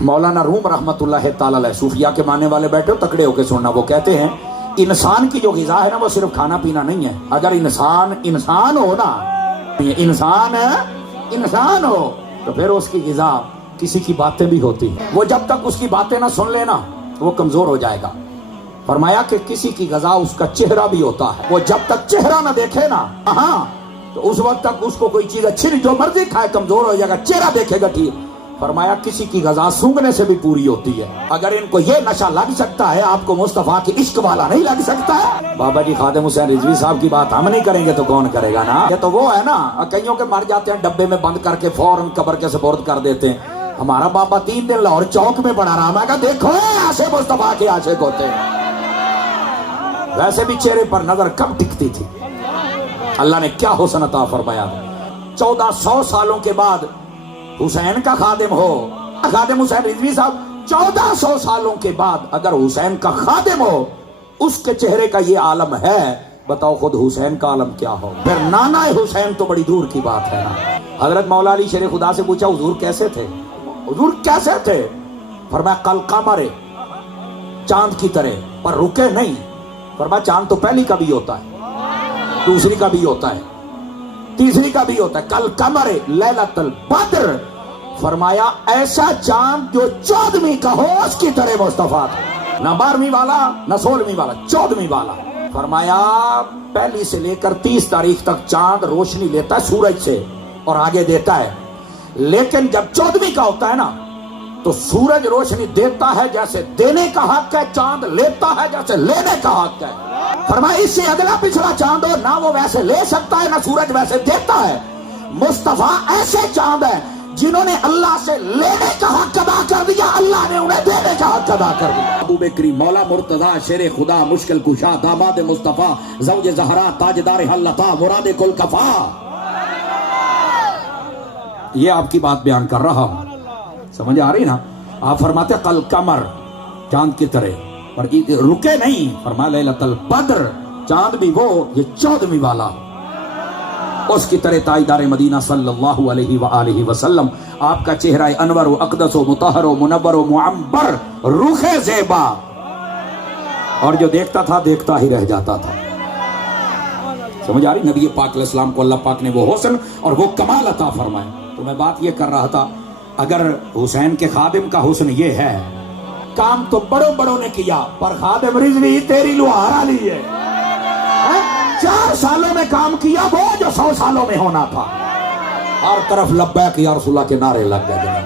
مولانا روم رحمت اللہ تعالی علیہ صوفیہ کے ماننے والے بیٹھے ہو تکڑے ہو کے سننا، وہ کہتے ہیں انسان کی جو غذا ہے نا وہ صرف کھانا پینا نہیں ہے. اگر انسان ہو نا، انسان ہو تو پھر اس کی غذا کسی کی باتیں بھی ہوتی ہیں. وہ جب تک اس کی باتیں نہ سن لینا وہ کمزور ہو جائے گا. فرمایا کہ کسی کی غذا اس کا چہرہ بھی ہوتا ہے. وہ جب تک چہرہ نہ دیکھے نا تو اس وقت تک اس کو کوئی چیز اچھی نہیں، جو مرضی کھائے کمزور ہو جائے گا. چہرہ دیکھے گا ٹھیک. فرمایا کسی کی غذا سونگنے سے بھی پوری ہوتی ہے. اگر ان کو یہ نشہ لگ سکتا ہے، آپ کو مصطفیٰ کی عشق والا نہیں لگ سکتا ہے. بابا جی خادم حسین رضوی صاحب کی بات ہم نہیں کریں گے تو کون کرے گا نا. یہ تو وہ ہے نا، کئیوں کے مر جاتے ہیں ڈبے میں بند کر کے فوراً قبر کے سپرد کر دیتے ہیں. ہمارا بابا 3 دن لاہور چوک میں بڑا رہا. میں کہا دیکھو ایسے مصطفیٰ کے عاشق ہوتے ہیں. ویسے بھی چہرے پر نظر کب ٹکتی تھی. اللہ نے کیا حسن عطا فرمایا. 1400 سالوں کے بعد حسین کا خادم ہو، خادم حسین رضوی صاحب 1400 سالوں کے بعد اگر حسین کا خادم ہو، اس کے چہرے کا یہ عالم ہے، بتاؤ خود حسین کا عالم کیا ہو. پھر نانا حسین تو بڑی دور کی بات ہے نا. حضرت مولا علی شیر خدا سے پوچھا حضور کیسے تھے؟ حضور کیسے تھے؟ فرمایا کل قمر، چاند کی طرح، پر رکے نہیں. فرمایا چاند تو پہلی کا بھی ہوتا ہے، دوسری کا بھی ہوتا ہے، تیسری کا بھی ہوتا ہے. کل قمر لیلۃ البدر، فرمایا ایسا چاند جو 14ویں کا ہو اس کی طرح مصطفیٰ تھا. نہ 12ویں والا نہ 16ویں والا، 14ویں والا. فرمایا پہلی سے لے کر 30 تاریخ تک چاند روشنی لیتا ہے سورج سے اور آگے دیتا ہے. لیکن جب 14ویں کا ہوتا ہے نا تو سورج روشنی دیتا ہے جیسے دینے کا حق ہے، چاند لیتا ہے جیسے لینے کا حق ہے. فرمایا اس سے اگلا پچھلا چاند ہو نہ وہ ویسے لے سکتا ہے نہ سورج ویسے دیتا ہے. مصطفیٰ ایسے چاند ہیں جنہوں نے اللہ سے لینے کا حق ادا کر دیا، اللہ نے انہیں دینے کا حق ادا کر دیا. ابو بکری مولا مرتضیٰ شیر خدا مشکل کشا داماد مصطفیٰ زوج زہرا تاجدار حلتا مراد کل کفا. یہ آپ کی بات بیان کر رہا ہوں، سمجھ آ رہی نا. آپ فرماتے کل قمر، چاند کی طرح، پر رکے نہیں. فرمایا لیلۃ البدر، چاند بھی وہ یہ 14ویں والا اس کی طرح تاجدار مدینہ صلی اللہ علیہ وآلہ وسلم. آپ کا چہرہ انور و اقدس و مطہر و منور و معمبر، رخ زیبا، اور جو دیکھتا تھا دیکھتا ہی رہ جاتا تھا. سمجھ آ رہی؟ نبی پاک علیہ السلام کو اللہ پاک نے وہ حسن اور وہ کمال عطا فرمائے. تو میں بات یہ کر رہا تھا، اگر حسین کے خادم کا حسن یہ ہے، کام تو بڑوں نے کیا پر خادم رضوی تیری لوہارا لی ہے. 4 سالوں میں کام کیا وہ جو 100 سالوں میں ہونا تھا. ہر طرف لبیک یا رسول اللہ کے نعرے لگ گئے.